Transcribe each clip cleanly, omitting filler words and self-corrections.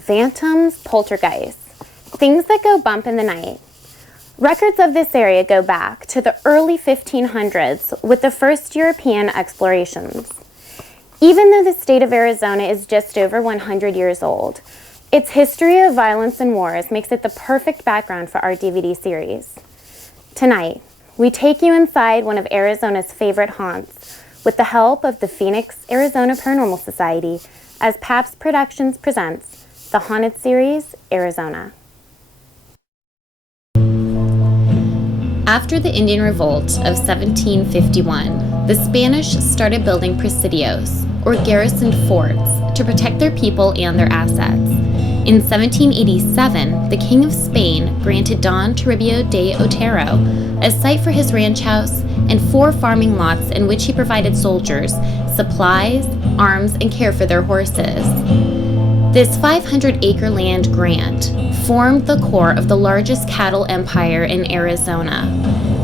phantoms, poltergeists, things that go bump in the night. Records of this area go back to the early 1500s with the first European explorations. Even though the state of Arizona is just over 100 years old, its history of violence and wars makes it the perfect background for our DVD series. Tonight, we take you inside one of Arizona's favorite haunts with the help of the Phoenix, Arizona Paranormal Society as PAPS Productions presents the Haunted Series, Arizona. After the Indian Revolt of 1751, the Spanish started building presidios, or garrisoned forts, to protect their people and their assets. In 1787, the King of Spain granted Don Toribio de Otero a site for his ranch house and 4 farming lots in which he provided soldiers supplies, arms, and care for their horses. This 500-acre land grant formed the core of the largest cattle empire in Arizona.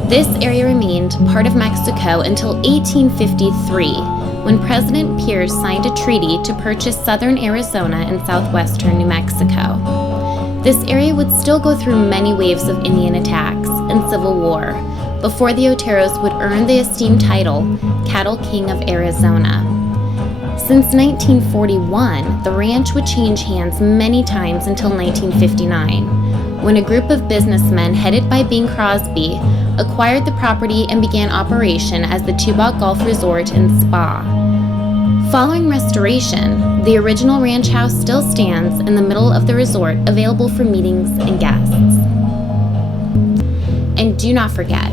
This area remained part of Mexico until 1853, when President Pierce signed a treaty to purchase southern Arizona and southwestern New Mexico. This area would still go through many waves of Indian attacks and civil war before the Oteros would earn the esteemed title, Cattle King of Arizona. Since 1941, the ranch would change hands many times until 1959, when a group of businessmen headed by Bing Crosby acquired the property and began operation as the Tubac Golf Resort and Spa. Following restoration, the original ranch house still stands in the middle of the resort, available for meetings and guests. And do not forget,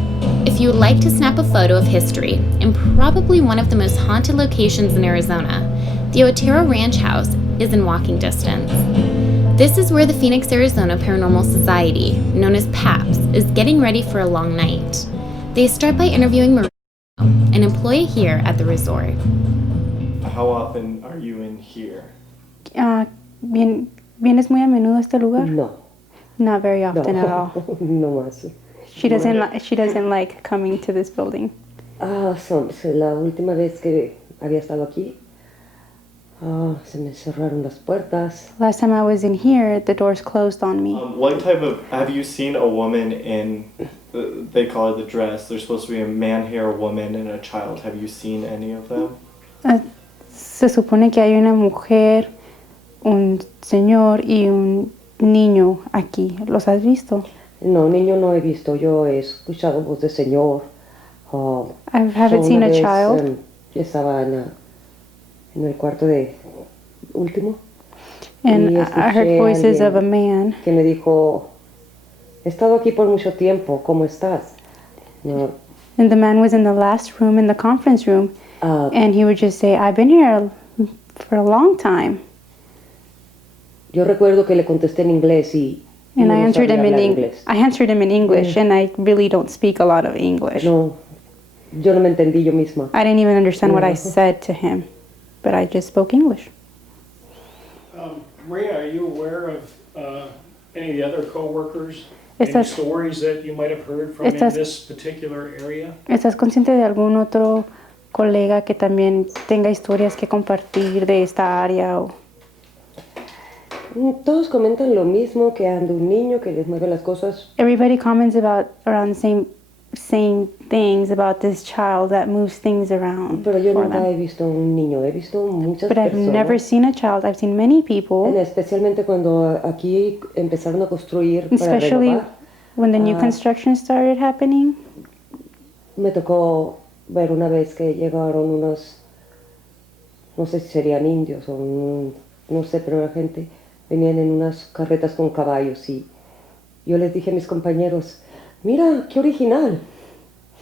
if you would like to snap a photo of history in probably one of the most haunted locations in Arizona, the Otero Ranch House is in walking distance. This is where the Phoenix, Arizona Paranormal Society, known as PAPS, is getting ready for a long night. They start by interviewing Maria, an employee here at the resort. How often are you in here? ¿Vienes muy a menudo a este lugar? No. Not very often No. at all. No más. She doesn't like coming to this building. La última vez que había estado aquí, se me cerraron las puertas. Last time I was in here, the doors closed on me. Have you seen a woman in, they call it the dress, there's supposed to be a man here, a woman, and a child. Have you seen any of them? Se supone que hay una mujer, un señor y un niño aquí. ¿Los has visto? No, niño no he visto. Yo he escuchado voz de señor. I haven't seen a child. Yo estaba en el cuarto de último. And I heard voices of a man. Que me dijo, he estado aquí por mucho tiempo, ¿cómo estás? No. And the man was in the last room, in the conference room, and he would just say, I've been here for a long time. Yo recuerdo que le contesté en inglés and I answered him in English. I answered him in English, and I really don't speak a lot of English. No, yo no me entendí yo misma. I didn't even understand what I said to him, but I just spoke English. Maria, are you aware of any of the other co-workers? Any stories that you might have heard from in this particular area? ¿Estás consciente de algún otro colega que también tenga historias que compartir de esta área? Todos comentan lo mismo, que anda un niño que les mueve las cosas. Everybody comments around the same things about this child that moves things around. Pero yo nunca he visto un niño, he visto muchas personas. But I've never seen a child. I've seen many people. Especialmente cuando aquí empezaron a construir para renovar. When the new construction started happening. Me tocó ver una vez que llegaron unos, no sé si serían indios o no sé, pero la gente venían en unas carretas con caballos y yo les dije a mis compañeros, mira, qué original,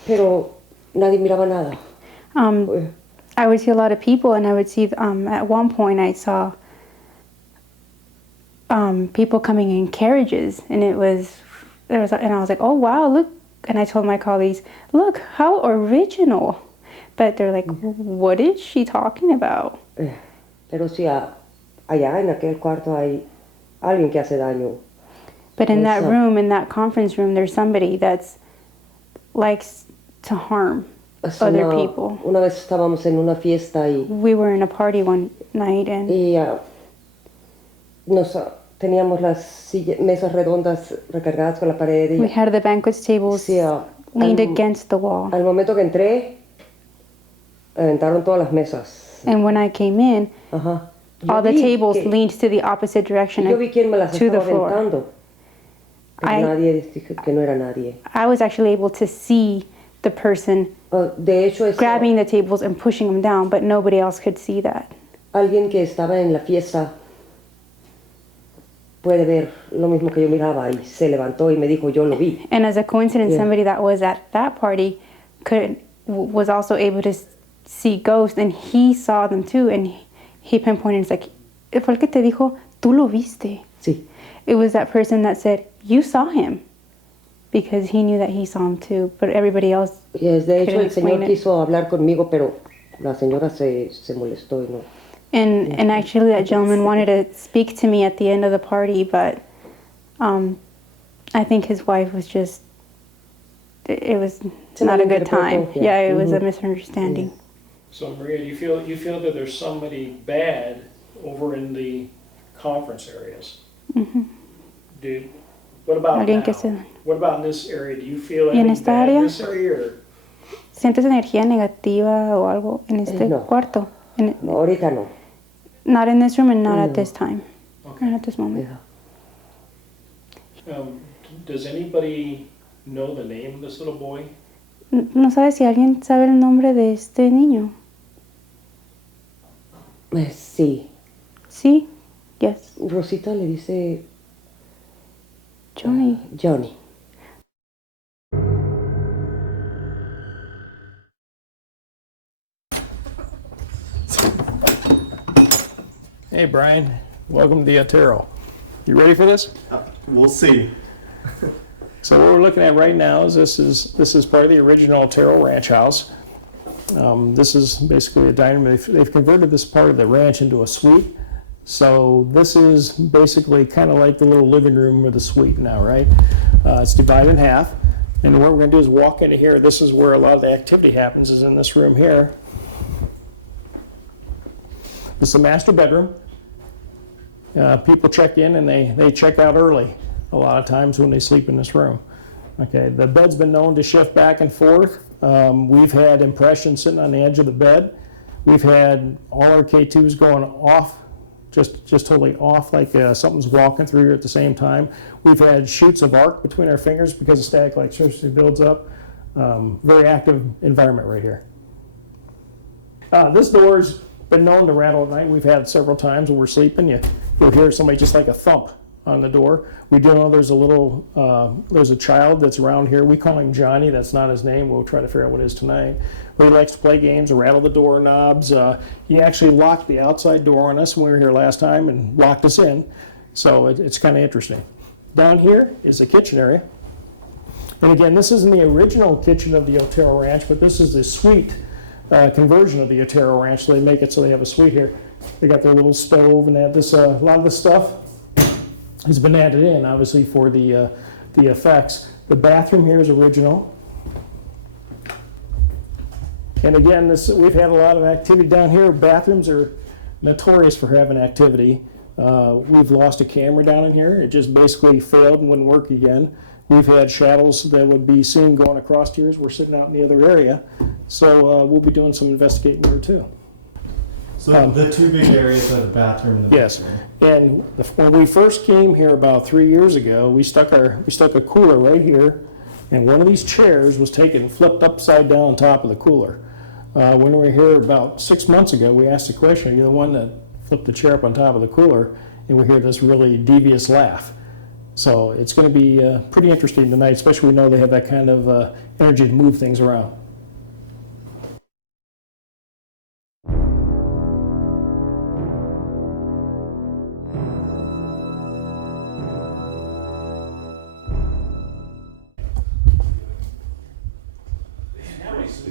pero nadie miraba nada. I would see a lot of people, and I would see, at one point I saw people coming in carriages, and and I was like, oh wow, look, and I told my colleagues, look, how original. But they're like, what is she talking about? Pero sí, allá en aquel cuarto hay alguien que hace daño. But in that room, in that conference room, there's somebody that's likes to harm other people. Una vez estábamos en una fiesta y we were in a party one night, and teníamos las mesas redondas recargadas con la pared. We had the banquet tables Sí, leaned against the wall. al momento que entré, aventaron todas las mesas. And when I came in, Ajá. all the tables leaned to the opposite direction Yo vi quién me las to the estaba floor. aventando. Pero nadie, dije que no era nadie. I was actually able to see the person De hecho, grabbing the tables and pushing them down, but nobody else could see that. Alguien que estaba en la fiesta puede ver lo mismo que yo miraba y se levantó y me dijo, yo lo vi. And as a coincidence, Yeah. somebody that was at that party was also able to see ghosts, and he saw them too, and he pinpointed, it's like, fue el que te dijo, tú lo viste. Sí. It was that person that said, you saw him, because he knew that he saw him too, but everybody else Yes, de hecho, couldn't el explain señor it. quiso hablar conmigo, pero la señora se molestó y no. And actually that gentleman wanted to speak to me at the end of the party, but I think his wife was just, it was Se not a good time. malinterpretó, Yeah, yeah. it was a Mhm. misunderstanding. So Maria, do you feel that there's somebody bad over in the conference areas? What about Alguien now? que se- What about in this area? Do you feel ¿Y en anything esta bad in área? this area or? ¿Sientes energía negativa o algo en este No. cuarto? No, ahorita no. Not in this room and not No. at this time. Okay. Not at this moment. Yeah. Does anybody know the name of this little boy? ¿No sabes si alguien sabe el nombre de este niño? Sí. Sí. Yes. Rosita le dice Johnny. Johnny. Hey Brian, welcome to the Otero. You ready for this? We'll see. So what we're looking at right now is this is part of the original Otero Ranch house. This is basically a dining room. They've converted this part of the ranch into a suite. So this is basically kind of like the little living room with a suite now, right? It's divided in half. And what we're going to do is walk into here. This is where a lot of the activity happens, is in this room here. This is a master bedroom. People check in and they check out early a lot of times when they sleep in this room. Okay, the bed's been known to shift back and forth. We've had impressions sitting on the edge of the bed. We've had all our K2s going off, just totally off, like something's walking through here at the same time. We've had shoots of arc between our fingers because the static electricity builds up. Very active environment right here. This door's been known to rattle at night. We've had several times when we're sleeping. You'll hear somebody just like a thump on the door. We do know there's a child that's around here. We call him Johnny. That's not his name. We'll try to figure out what it is tonight. But he likes to play games and rattle the doorknobs. He actually locked the outside door on us when we were here last time and locked us in. So it's kind of interesting. Down here is the kitchen area. And again, this isn't the original kitchen of the Otero Ranch, but this is the suite conversion of the Otero Ranch. So they make it so they have a suite here. They got their little stove and they have this. A lot of this stuff has been added in, obviously, for the effects. The bathroom here is original. And again, we've had a lot of activity down here. Bathrooms are notorious for having activity. We've lost a camera down in here. It just basically failed and wouldn't work again. We've had shadows that would be seen going across here as we're sitting out in the other area. So we'll be doing some investigating here too. So the two big areas are the bathroom and the Yes, bedroom. and when we first came here about 3 years ago, we stuck a cooler right here, and one of these chairs was taken and flipped upside down on top of the cooler. When we were here about 6 months ago, we asked the question, "Are you the one that flipped the chair up on top of the cooler?" And we hear this really devious laugh. So it's going to be pretty interesting tonight, especially we know they have that kind of energy to move things around.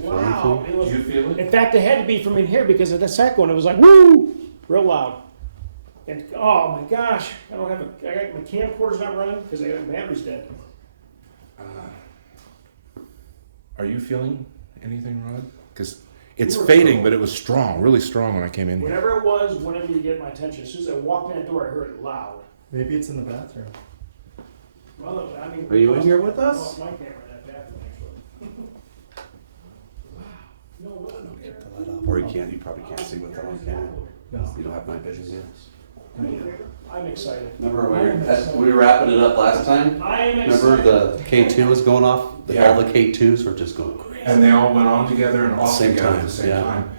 Wow. Did you feel it? In fact, it had to be from in here because of the second one. It was like, woo, real loud. And oh my gosh, I got my camcorder's not running because my battery's dead. Are you feeling anything, Rod? Because It's You were fading, cool. but it was strong, really strong when I came in here. Whatever it was, whenever you get my attention, as soon as I walked in that door, I heard it loud. Maybe it's in the bathroom. Well, I mean. Are you in here with I us? lost my camera in that bathroom, actually. Wow. No, what? Or you can't, you probably can't see with that on camera. No. You don't have night vision yet. I'm excited. Remember when we were wrapping it up last time? I am Remember excited. the K2 was going off? Yeah. All the K2s were just going crazy. And they all went on together and off Same together at time, the same yeah. time.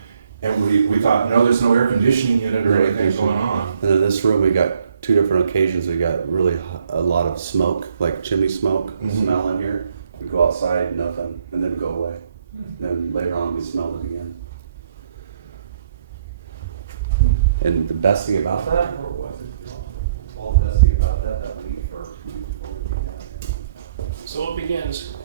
And we thought, no, there's no air conditioning unit or No air anything conditioning. going on. And in this room, we got 2 different occasions. We got really a lot of smoke, like chimney smoke, smell in here. We go outside, nothing, and then go away. Then later on, we smell it again. And the best thing about that, all the best thing about that leaf or before we came down here. So it begins.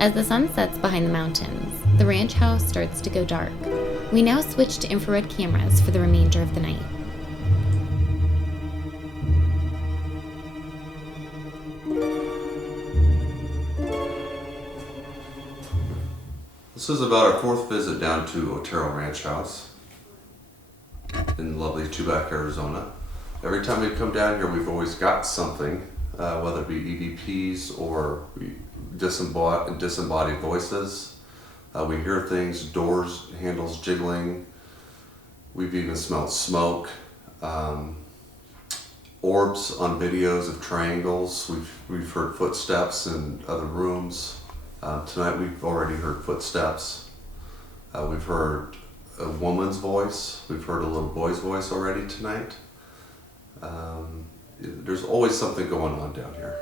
As the sun sets behind the mountains, the ranch house starts to go dark. We now switch to infrared cameras for the remainder of the night. This is about our 4th visit down to Otero Ranch House in lovely Tubac, Arizona. Every time we come down here, we've always got something, whether it be EVPs or disembodied voices. We hear things, doors, handles jiggling. We've even smelled smoke. Orbs on videos of triangles. We've heard footsteps in other rooms. Tonight we've already heard footsteps. We've heard a woman's voice. We've heard a little boy's voice already tonight. There's always something going on down here.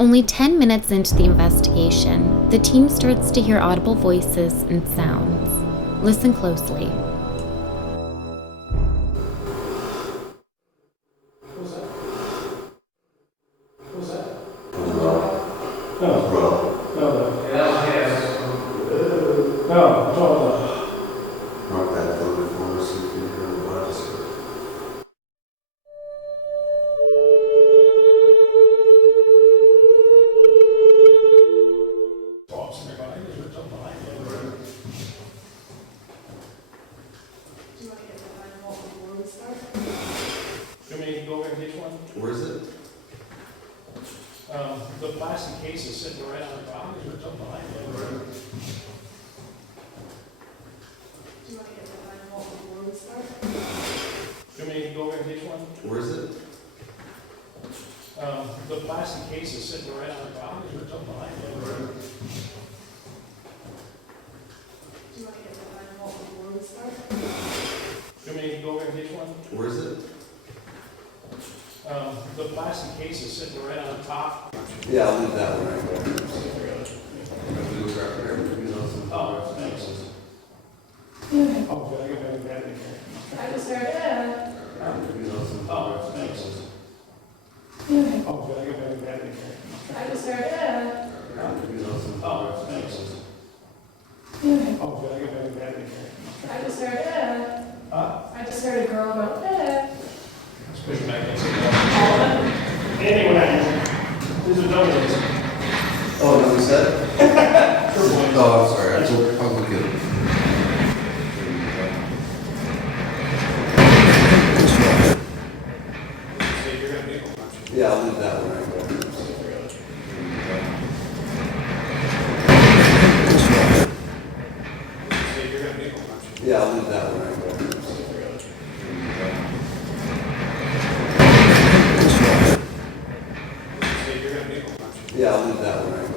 Only 10 minutes into the investigation, the team starts to hear audible voices and sounds. Listen closely. Mark that photo for us if you hear what I just heard. You want me to go over and get one? Where is it? The plastic case is sitting right on the bottom. There's something behind it. The plastic case is sitting right on top. There's something behind it. Do you want to get the final before we start? You want me to go over and get one? Where is it? The plastic case is sitting right on top. Yeah, I'll leave that one right there. Oh, thanks. Oh, good, I got better battery here. I just heard it. Oh, thanks. Oh, good, I got better battery here. I just heard it. Oh, thanks. Oh, good, I got better battery here. I just heard it. Huh? I just heard a girl go, eh. Let's push it back in. Anyway, these are donuts. Oh, no, we said? Sure, boys. Oh, I'm sorry. I'll look at it. Yeah, I'll leave that one right there. Yeah, I'll leave that one right there. Yeah, I'll leave that one right there.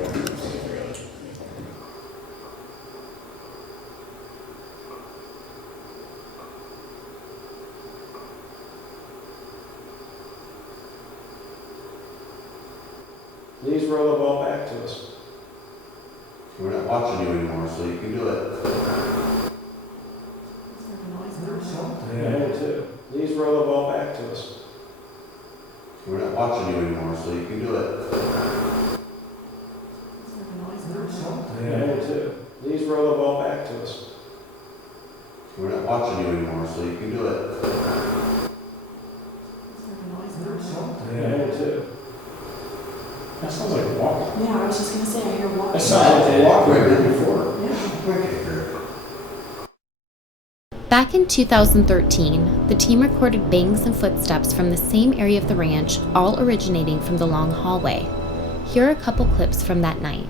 Please roll the ball back to us. We're not watching you anymore, so you can do it. Yeah, me too. Please roll the ball back to us. We're not watching you anymore, so you can do it. Yeah, me too. Please roll the ball back to us. We're not watching you anymore, so you can do it. Yeah, me too. That sounds like a walk. Yeah, I was just gonna say, I hear walking. That sounds like a walk right there before. Back in 2013, the team recorded bangs and footsteps from the same area of the ranch, all originating from the long hallway. Here are a couple clips from that night.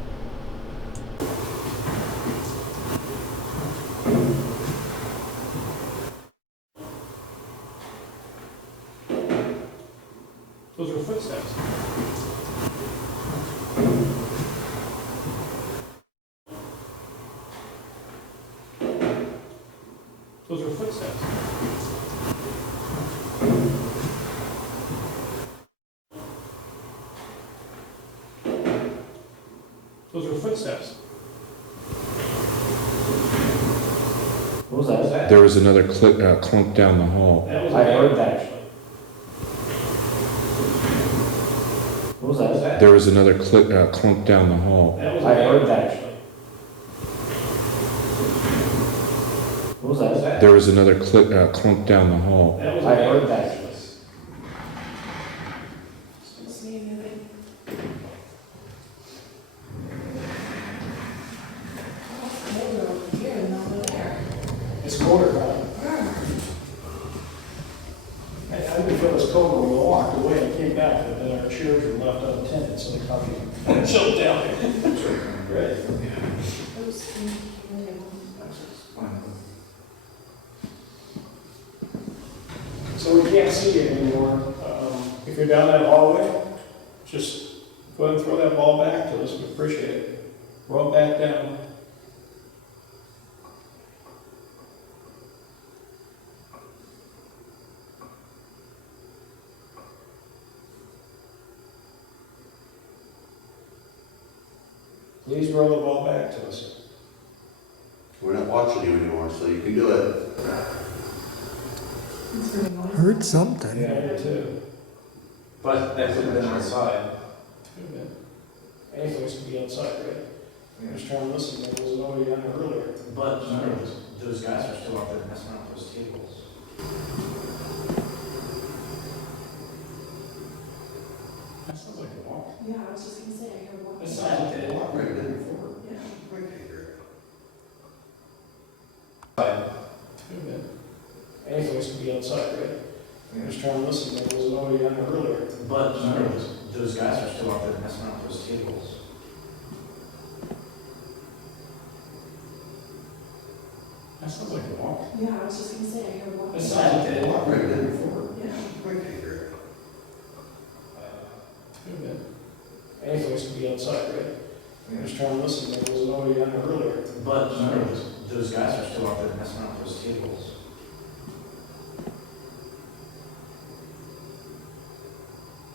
Those are footsteps. Those are footsteps. Those are footsteps. What was that? There was another clunk down the hall. That was I heard that actually. What was that? There was another clunk down the hall. That was I heard that actually. What was that? There was another clunk down the hall. That was I heard that actually. It's colder, right? I didn't feel as cold when we walked away and came back, but then our chairs were left unattended, so they probably chilled down here. Right. So we can't see it anymore. If you're down that hallway, just go ahead and throw that ball back to us. We appreciate it. Roll it back down. Please roll the ball back to us. We're not watching you anymore, so you can do it. Heard something. Yeah, I did too. But that could have been outside. Could have been. Any voice could be outside, right? Just trying to listen, there was nobody down there earlier. But those guys are still out there messing around with those tables. That sounds like a walk. Yeah, I was just gonna say, I hear walking. That sounds like a walk right there before. Yeah. Could have been. Any voice could be outside, right? Just trying to listen, there was nobody down there earlier. But those guys are still out there messing around with those tables. That sounds like a walk. Yeah, I was just gonna say, I hear walking. That sounds like a walk right there before. Yeah. Could have Anything's gonna be outside, right? I'm just trying to listen, there was nobody on there earlier. But remember, those guys are still out there messing around with those tables.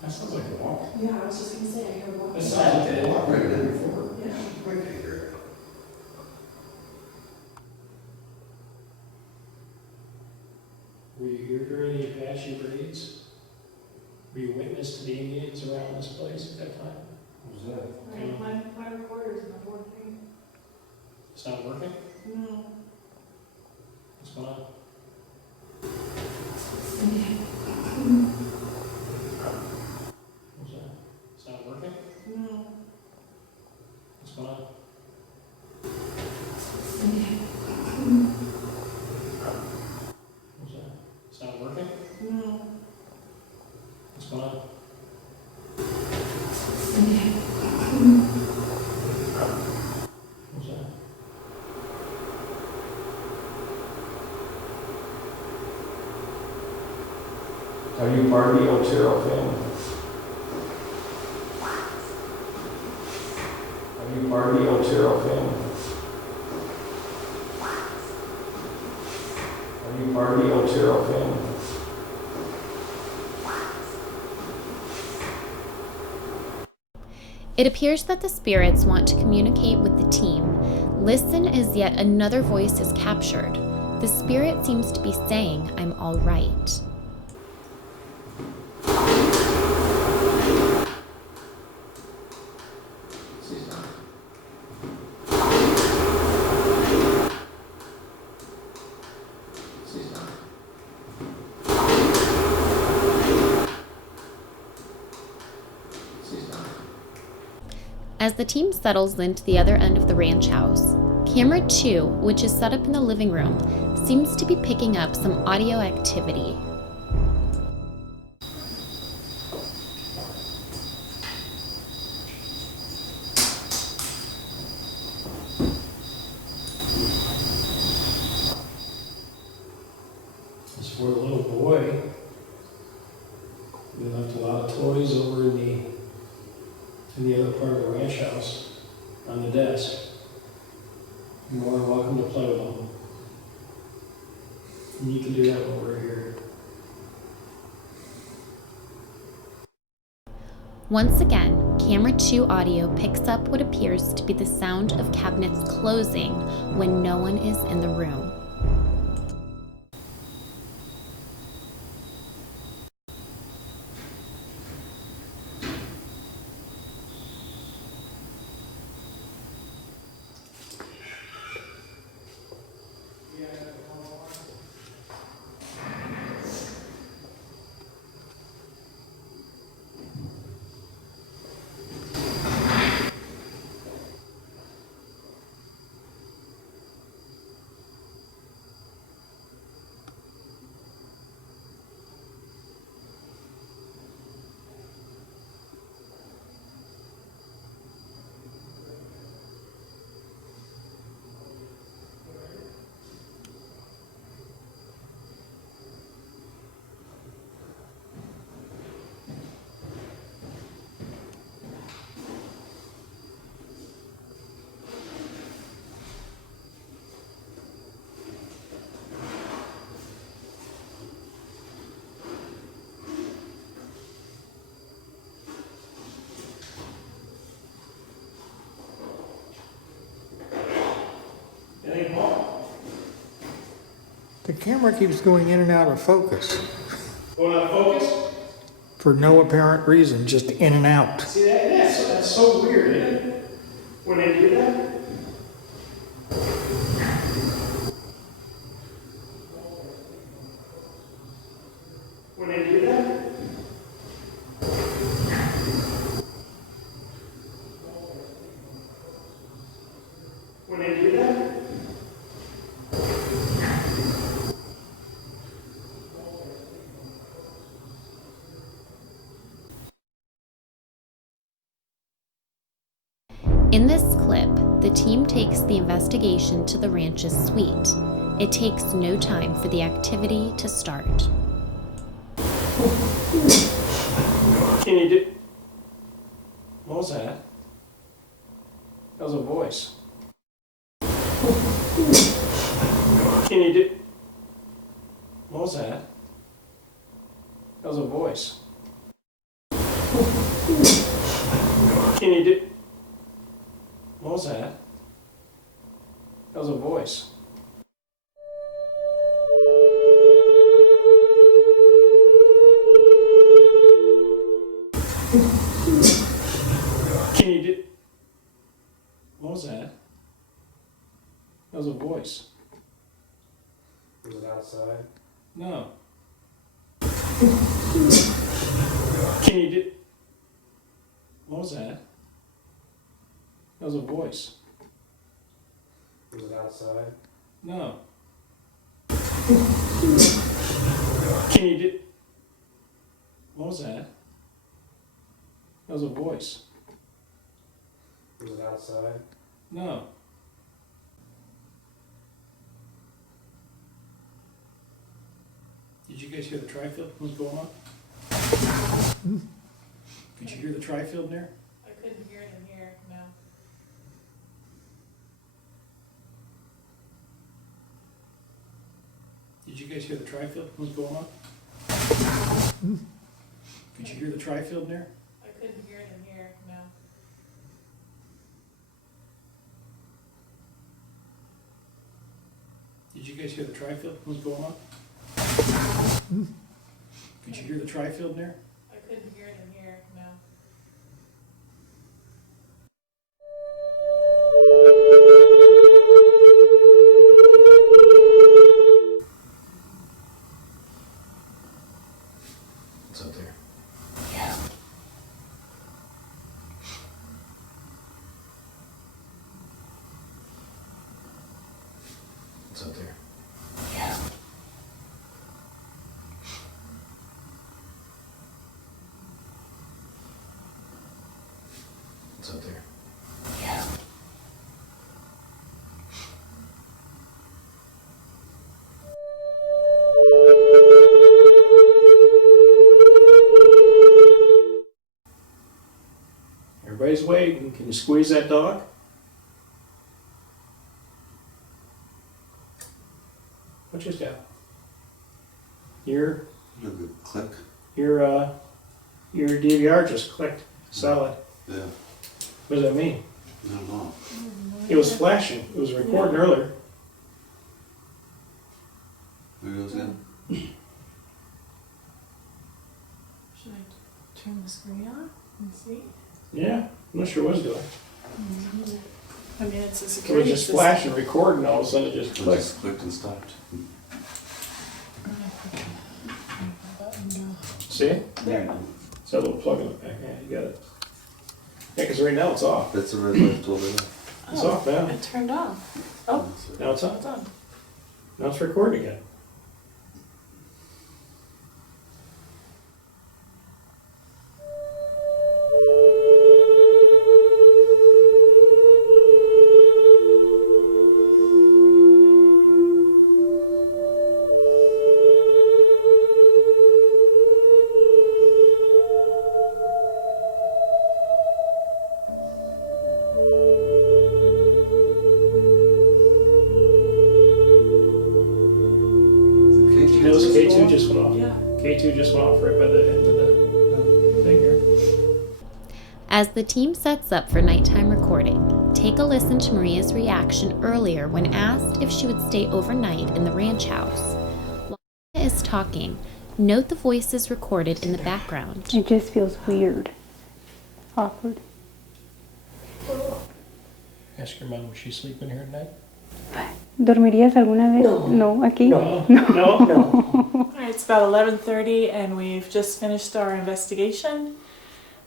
That sounds like a walk. Yeah, I was just gonna say, I hear walking. That sounds like a walk. Right there before. Yeah. Wait to hear it. Were you here during the Apache raids? Were you witness to the Indians around this place at that time? What was that? My recorder's not working. It's not working? No. What's going on? What's that? It's not working? No. What's going on? What's that? It's not working? No. What's going on? What's that? Are you part of the Otero family? Are you part of the Otero family? Are you part of the Otero family? It appears that the spirits want to communicate with the team. Listen as yet another voice is captured. The spirit seems to be saying, "I'm all right." As the team settles into the other end of the ranch house, camera 2, which is set up in the living room, seems to be picking up some audio activity. This poor little boy. We left a lot of toys over in the other part of the ranch house on the desk. You're more than welcome to play with them. And you can do that when we're here. Once again, camera 2 audio picks up what appears to be the sound of cabinets closing when no one is in the room. The camera keeps going in and out of focus Going out of focus? for no apparent reason, just in and out. See, that's so weird, isn't it? When they do that? When they do that? When they do that? In this clip, the team takes the investigation to the ranch's suite. It takes no time for the activity to start. Can you do... What was that? That was a voice. Can you do... What was that? That was a voice. Can you do... What was that? That was a voice. Can you do... What was that? That was a voice. Was it outside? No. Can you do... What was that? That was a voice. Was it outside? No. Can you do... What was that? That was a voice. Was it outside? No. Did you guys hear the tri-field was going on? Could you hear the tri-field there? I couldn't hear it in here, no. Did you guys hear the tri-field was going on? Could you hear the tri-field there? I couldn't hear it in here, no. Did you guys hear the tri-field was going on? Could you hear the tri-field there? I couldn't hear it in here, no. It's up there. Yeah. It's up there. Yeah. It's up there. Yeah. Everybody's waiting. Can you squeeze that dog? What just happened? Your Click. your DVR just clicked solid. Yeah. What does that mean? I don't know. It was flashing. It was recording earlier. There it goes again. Should I turn the screen on and see? Yeah, I'm not sure what it's doing. I mean, it's a It was security just system. flashing, recording, all of a sudden it just It clicked. just clicked and stopped. See it? There. It's that little plug in the back. Yeah, you got it. Yeah, because right now it's off. That's the red light over there. It's off now. It turned off. Oh, Now it's on. it's on. Now it's recording again. K2 just went off. Yeah. K2 just went off right by the end of the thing here. As the team sets up for nighttime recording, take a listen to Maria's reaction earlier when asked if she would stay overnight in the ranch house. While Maria is talking, note the voices recorded in the background. It just feels weird. Awkward. Ask your mom, was she sleeping here tonight? ¿Dormirías alguna vez? No, aquí. No. No. All right, it's about 11:30 and we've just finished our investigation.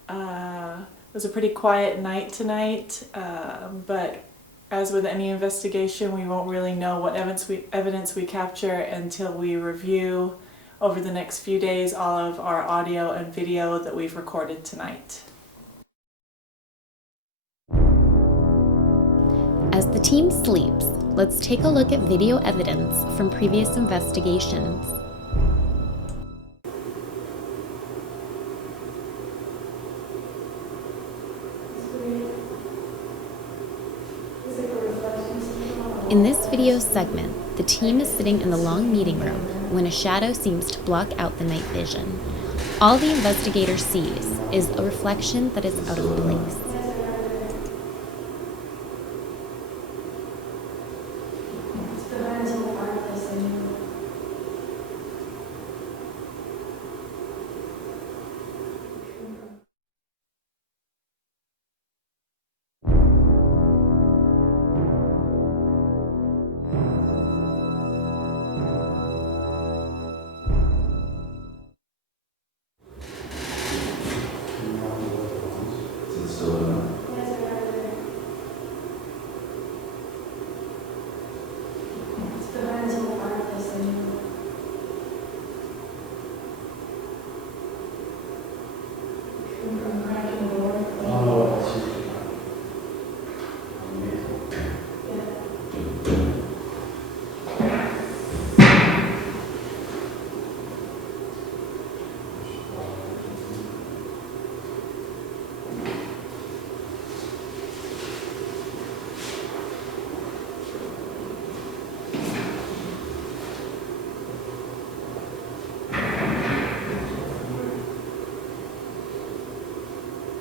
It was a pretty quiet night tonight, but as with any investigation, we won't really know what evidence we capture until we review over the next few days all of our audio and video that we've recorded tonight. As the team sleeps, let's take a look at video evidence from previous investigations. In this video segment, the team is sitting in the long meeting room when a shadow seems to block out the night vision. All the investigator sees is a reflection that is out of place.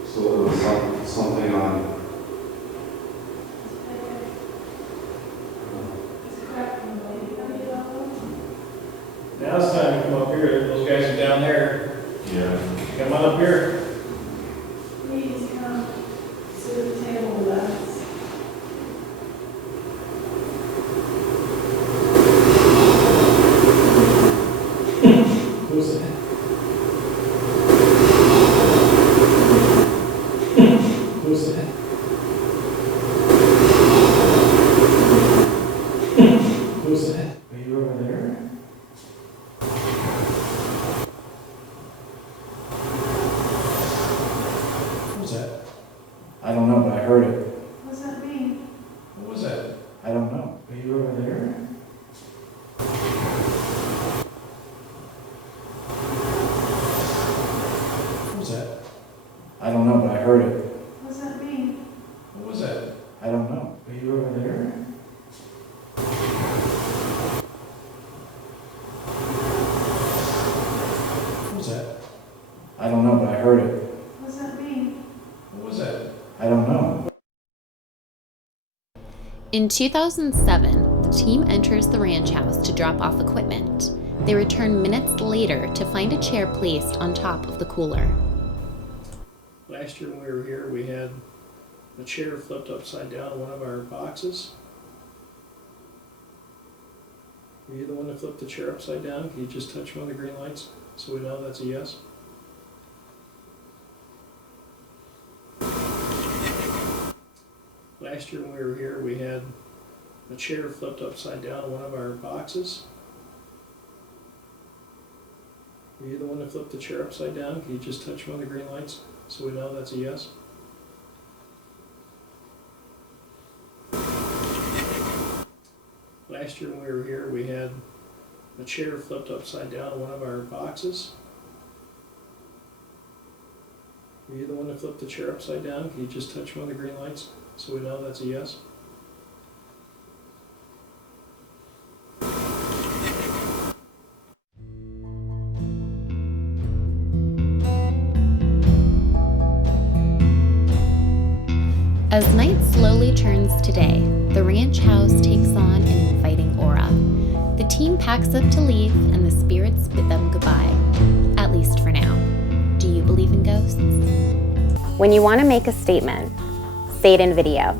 So there was something on. Now it's time to come up here. Those guys are down there. Yeah. Come on up here. Please come sit at the table with us. Who's that? Who's that? Who's that? Are you over there? Who's that? I don't know, but I heard it. What does that mean? What was that? I don't know. Are you over there? Who's that? I don't know, but I heard it. What does that mean? What was that? I don't know. Are you over there? Who's that? I don't know, but I heard it. What does that mean? What was that? I don't know. In 2007, the team enters the ranch house to drop off equipment. They return minutes later to find a chair placed on top of the cooler. Last year when we were here, we had a chair flipped upside down in one of our boxes. Were you the one that flipped the chair upside down? Can you just touch one of the green lights so we know that's a yes? Last year when we were here, we had a chair flipped upside down in one of our boxes. Were you the one that flipped the chair upside down? Can you just touch one of the green lights so we know that's a yes? Last year when we were here, we had a chair flipped upside down in one of our boxes. Were you the one that flipped the chair upside down? Can you just touch one of the green lights so we know that's a yes? As night slowly turns to day, the ranch house takes on an inviting aura. The team packs up to leave, and the spirits bid them goodbye, at least for now. Do you believe in ghosts? When you want to make a statement, say it in video.